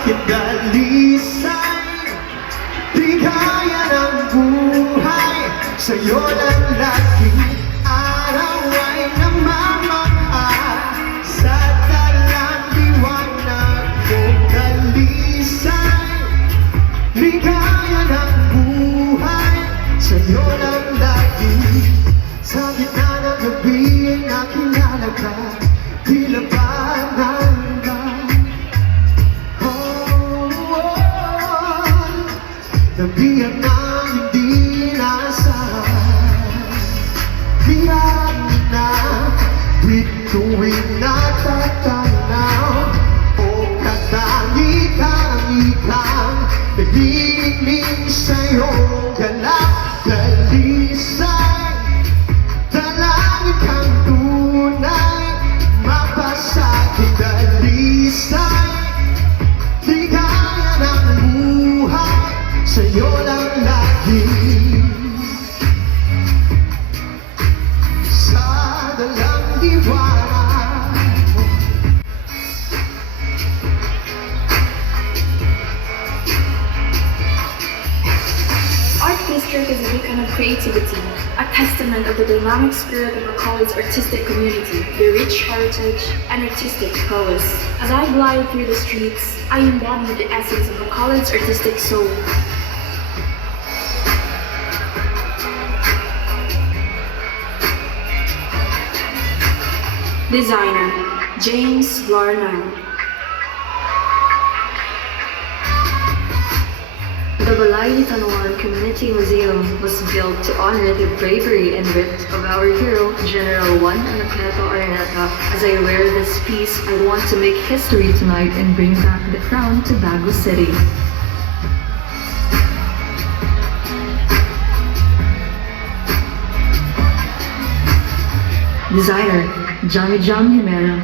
Kinalisay, bigaya ng buhay. Sa'yo lang laging araw ay namamahal. Sa talang liwanag mo dalisay, bigaya ng buhay. Sa'yo lang laging sa gitna ng gabi ay nakilala ka. Tila ba nanda? Nabiyak na hindi naasahan. Biyak na bituin natatanaw. O katangi-tangi kang nagliling sa'yong galak. Dalisay, dalangin kang tunay. Mapasakit dalisay, ligaya ng buhay. Sa'yo lang lagi, sa dalang liwanag mo. Art district is a beacon of creativity, a testament of the dynamic spirit of Macaulay's artistic community, the rich heritage and artistic prowess. As I glide through the streets, I embody the essence of Macaulay's artistic soul. Designer, James Larnell. The Balay de Tanoan Community Museum was built to honor the bravery and wit of our hero, General Juan Anacleto Araneta. As I wear this piece, I want to make history tonight and bring back the crown to Baguio City. Designer, Johnny Jam Himera.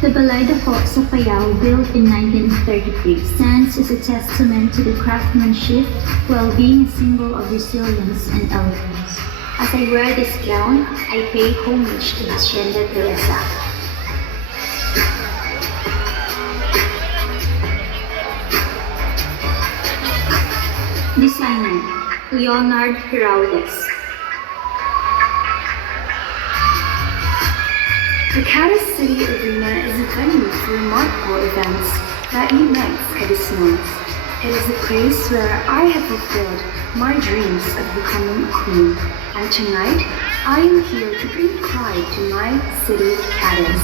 The Balay de Fort sa Payao, built in 1933, stands as a testament to the craftsmanship while being a symbol of resilience and elegance. As I wear this gown, I pay homage to Hacienda Teresa. Designer, Leonard Giraldes. The Cadiz City Arena is a venue for remarkable events that unite Cadiznos. It is a place where I have fulfilled my dreams of becoming a queen, and tonight I am here to bring pride to my city, Cadiz.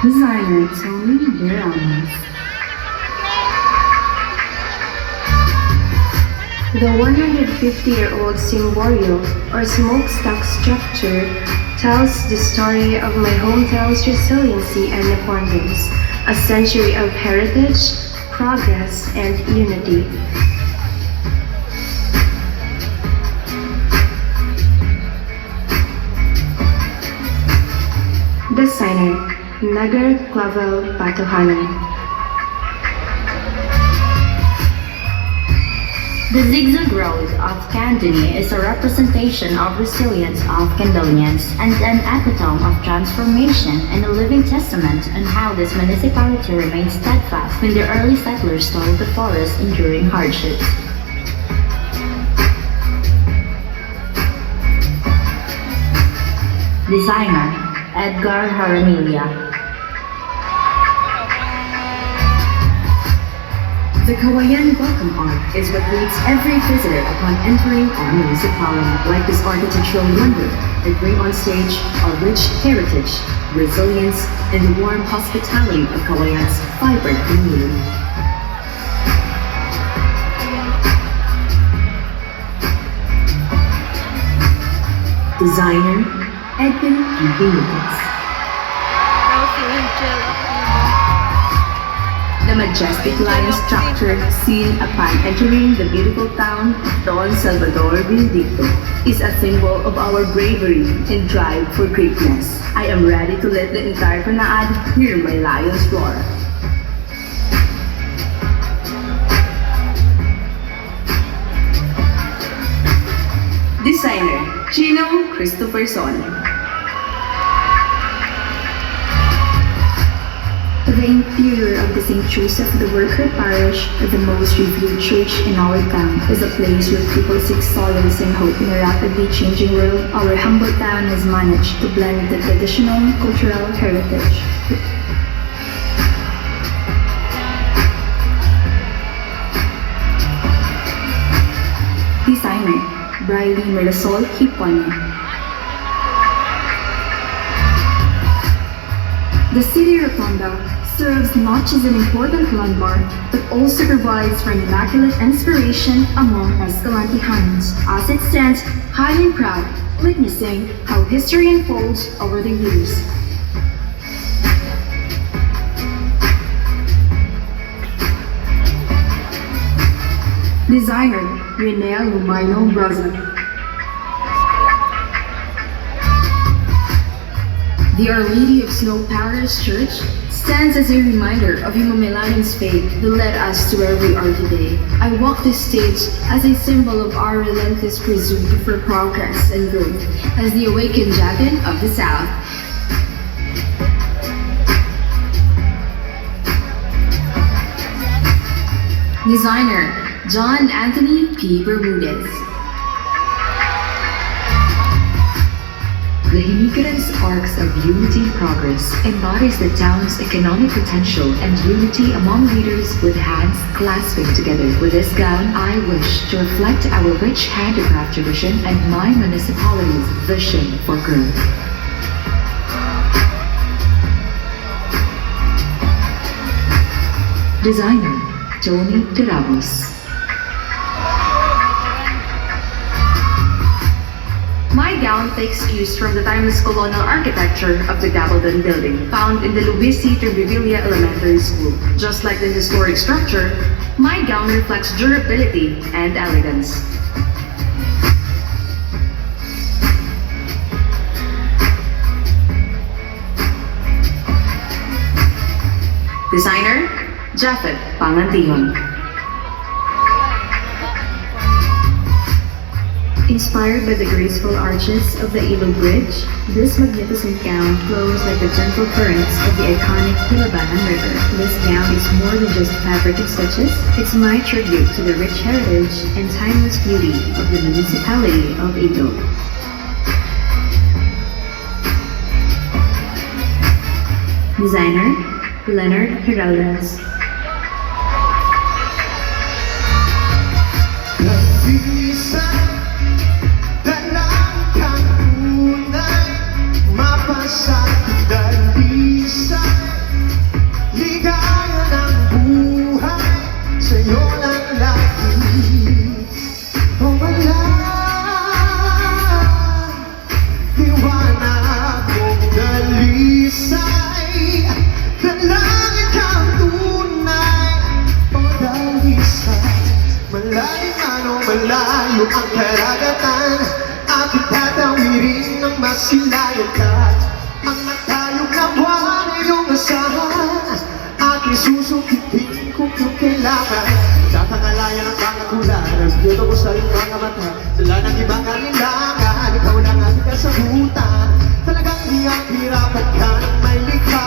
Designer Tony Ramos. The 150-year-old Cimborio, or smokestack structure, tells the story of my hometown's resiliency and abundance, a century of heritage, progress, and unity. Designer, Nagar Clavel Patohanan. The zigzag road of Candini is a representation of resilience of Candelians and an epitome of transformation and a living testament on how this municipality remained steadfast when the early settlers toiled the forest enduring hardships. Designer, Edgar Haramilia. The Kawayan welcome art is what greets every visitor upon entering our municipality. Like this architectural wonder that bring on stage our rich heritage, resilience, and the warm hospitality of Kawayan's vibrant community. Designer, Edwin Benitez. The majestic lion structure seen upon entering the beautiful town of Don Salvador Benedicto is a symbol of our bravery and drive for greatness. I am ready to let the entire Panaad hear my lion's roar. Designer, Gino Cristoferson. The interior of the St. Joseph the Worker Parish, the most revered church in our town, is a place where people seek solace and hope in a rapidly changing world. Our humble town has managed to blend the traditional cultural heritage. Designer, Briley Mirasol Hipon. The city rotunda serves not just an important landmark, but also provides for immaculate inspiration among Escalantehanos, as it stands high and proud, witnessing how history unfolds over the years. Designer, Renea Lumino Braza. The Our Lady of Snow Parish Church stands as a reminder of Imamelanin's faith that led us to where we are today. I walk this stage as a symbol of our relentless pursuit for progress and growth as the awakened dragon of the South. Designer, John Anthony P. Bermudez. The Hinigaran's Arcs of Unity and Progress embodies the town's economic potential and unity among leaders with hands clasping together. With this gown, I wish to reflect our rich handicraft tradition and my municipality's vision for growth. Designer, Tony Duramos. My gown takes cues from the timeless colonial architecture of the Gabaldon Building, found in the Luis C. Trevilla Elementary School. Just like the historic structure, my gown reflects durability and elegance. Designer, Japhet Pangantihon. Inspired by the graceful arches of the Ilo Bridge, this magnificent gown flows like the gentle currents of the iconic Kilabanan River. This gown is more than just fabric and stitches. It's my tribute to the rich heritage and timeless beauty of the municipality of Ilo. Designer, Leonard Giraldes. Malayo ang karagatan at itatawirin ng masilayan ka. Ang matayog na buwan ay iyong asahan at isusukitin kung iyong kailangan. Tatangalayan ang mga kulan, biyota mo sa iyong mga mata. Dala ng ibang alinlangan, ikaw lang ang kasagutan. Talagang di ang hirapan ka ng may likha.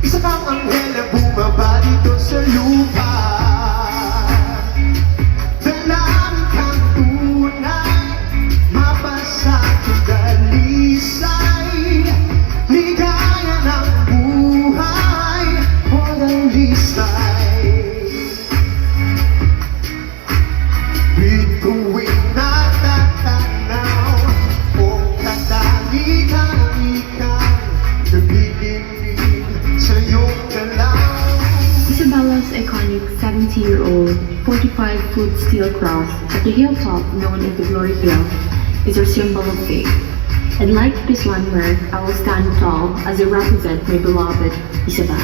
Isa kang anghel na bumaba dito sa lupa. Dalangin kang tunay, mapasakit dalisay, ligaya ng buhay, walang lisay. Bituin na tatanaw, o katalikan ang ikaw, nagbibigay sa iyong galaw. Isabella's iconic 70-year-old 45-foot steel cross at the hilltop known as the Glory Hill is our symbol of faith. And like this landmark, I will stand tall as I represent my beloved Isabel.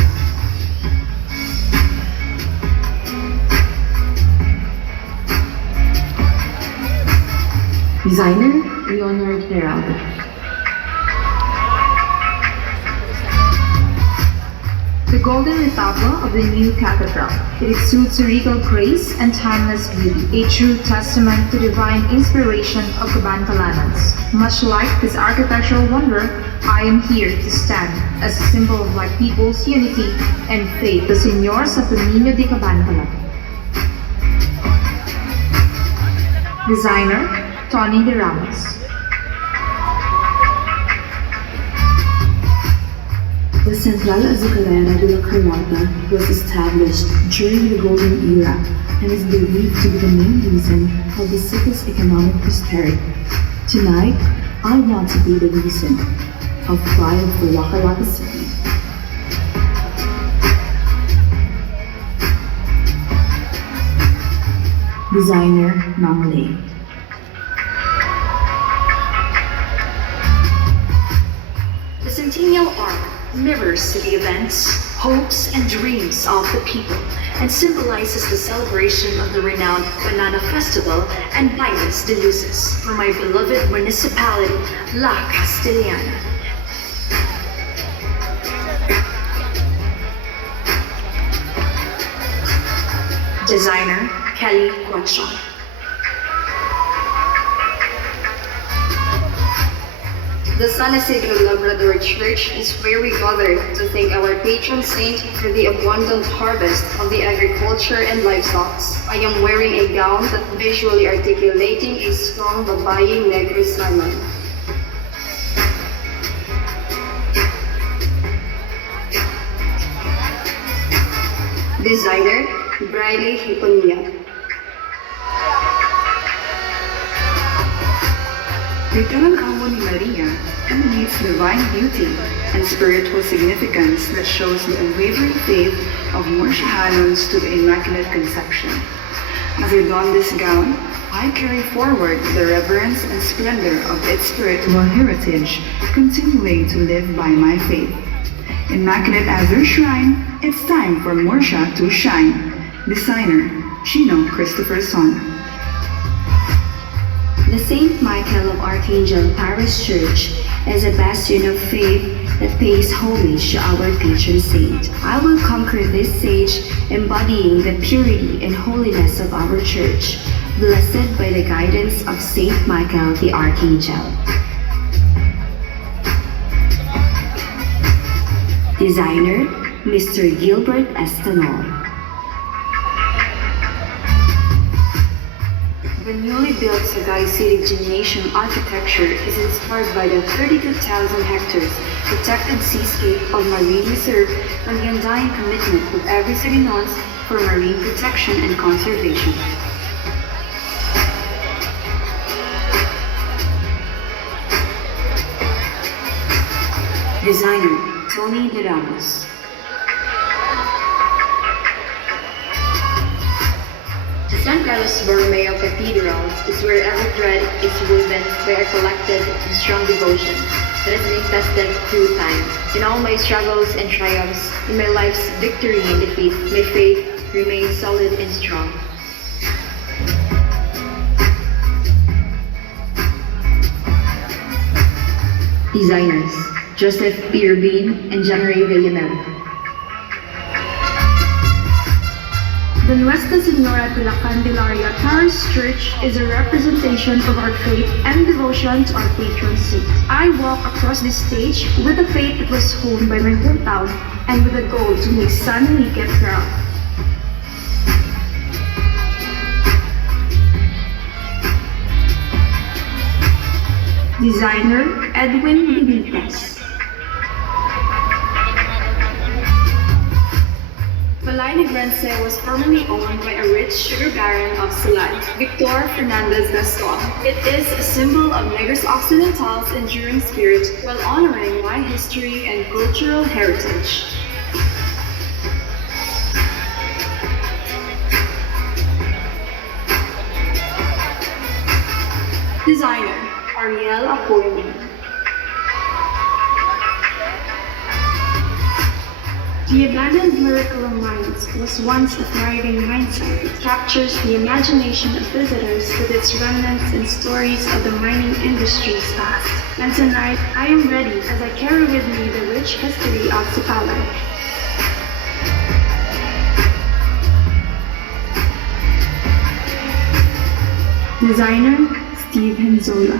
Designer, Leonard Heraldo. The golden retablo of the new cathedral. It exudes a regal grace and timeless beauty, a true testament to divine inspiration of Cabantalanans. Much like this architectural wonder, I am here to stand as a symbol of my people's unity and faith. The Señor Santo Niño de Cabantalan. Designer, Tony De Ramos. The Central Azucarera de la Carlota was established during the Golden Era and is believed to be the main reason of the city's economic prosperity. Tonight, I want to be the reason of pride for Laca-Laca City. Designer, Mamalay. The Centennial Arc mirrors the events, hopes, and dreams of the people and symbolizes the celebration of the renowned Banana Festival and Bailes de Luces for my beloved municipality, La Castellana. Designer, Kelly Quatchon. The San Isidro Labrador Church is where we gather to thank our patron saint for the abundant harvest of the agriculture and livestock. I am wearing a gown that visually articulating a strong babae negro salmon. Designer, Briley Hiponia. The Talangawa ni Maria emanates divine beauty and spiritual significance that shows the unwavering faith of Morshahanons to the Immaculate Conception. As I don this gown, I carry forward the reverence and splendor of its spiritual heritage, continuing to live by my faith. Immaculate as her shrine, it's time for Morsha to shine. Designer, Chino Christopher Son. The St. Michael of Archangel Parish Church is a bastion of faith that pays homage to our patron saint. I will conquer this sage, embodying the purity and holiness of our church, blessed by the guidance of St. Michael the Archangel. Designer, Mr. Gilbert Estanol. The newly built Sagay City Gymnasium architecture is inspired by the 32,000 hectares protected seascape of marine reserve and the undying commitment of every Surinons for marine protection and conservation. Designer, Tony De Ramos. The San Carlos Borromeo Cathedral is where every thread is woven by a collective and strong devotion that has been tested through time. In all my struggles and triumphs, in my life's victory and defeat, my faith remains solid and strong. Designers, Joseph P. Urbin and January Villanueva. The Nuestra Senora de la Candelaria Parish Church is a representation of our faith and devotion to our patron saint. I walk across this stage with the faith that was honed by my hometown and with a goal to make San Enrique proud. Designer, Edwin Benitez. Balay Negrense was formerly owned by a rich sugar baron of Ceylon, Victor Fernandez Gaston. It is a symbol of Negros Occidental's enduring spirit while honoring my history and cultural heritage. Designer, Ariel Apoyman. The abandoned Miracle Mines was once a thriving mine site. It captures the imagination of visitors with its remnants and stories of the mining industry's past. And tonight, I am ready as I carry with me the rich history of Sipalay. Designer, Steve Henzola.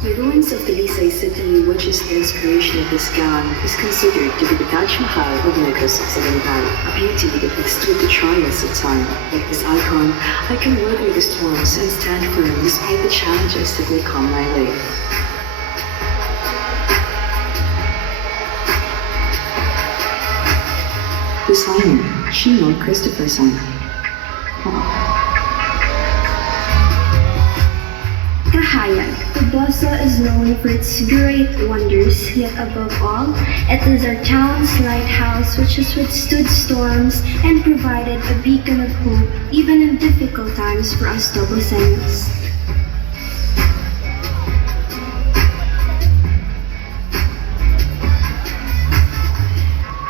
The ruins of Talisay City, which is the inspiration of this gown, is considered to be the Taj Mahal of Negros Occidental, a beauty that withstood the trials of time. Like this icon, I can weather the storms and stand firm despite the challenges that may come my way. Designer, Shino Christopherson. Kahayan. Toboso is known for its great wonders, yet above all, it is our town's lighthouse which has withstood storms and provided a beacon of hope even in difficult times for us Toboseños.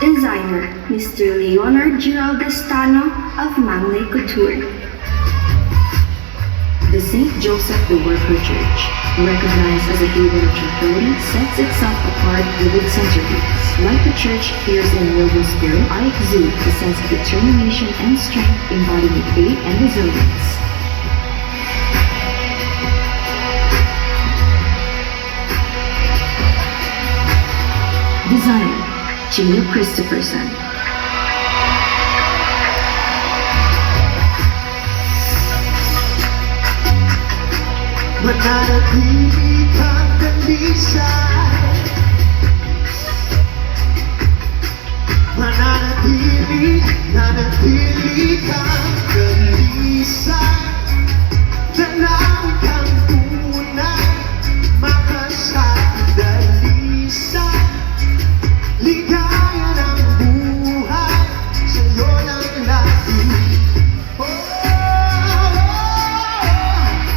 Designer, Mr. Leonard Giraldestano of Manglay Couture. The St. Joseph the Worker Church, recognized as a haven of tranquility, sets itself apart with its centerpiece. Like the church fears in noble spirit, I exude the sense of determination and strength embodying faith and resilience. Design, Gino Christopherson. Mananatili kang dalisay. Mananatili kang dalisay. Dalawin kang tunay, makasakit dalisay. Ligaya ng buhay, sa'yo lang lagi.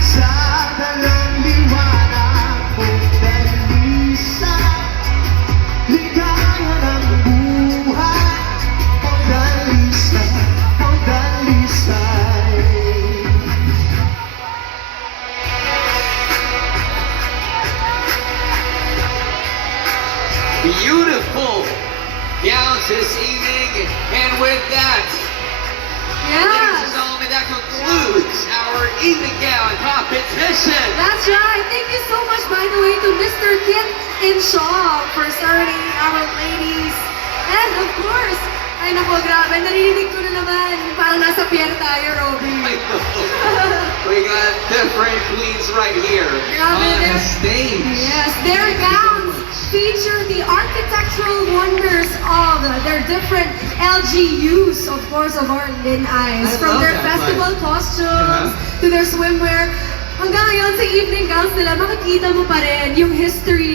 Sa dalang liwanag mong dalisay, ligaya ng buhay, ang dalisay, ang dalisay. Beautiful gowns this evening, and with that, ladies and gentlemen, that concludes our evening gown competition. That's right. Thank you so much, by the way, to Mr. Kit and Shaw for serenading our ladies. And of course, ay nako, grabe, narinig ko na naman. Parang nasa pier tayo, Robby. I know. We got different queens right here Grabe, on the they're- stage. Yes, their gowns feature the architectural wonders of their different LGUs, of course, of our Lin Eyes. I From love their that, festival like- costumes to their swimwear. Hanggang ngayon sa evening gowns nila, makikita mo pa rin yung history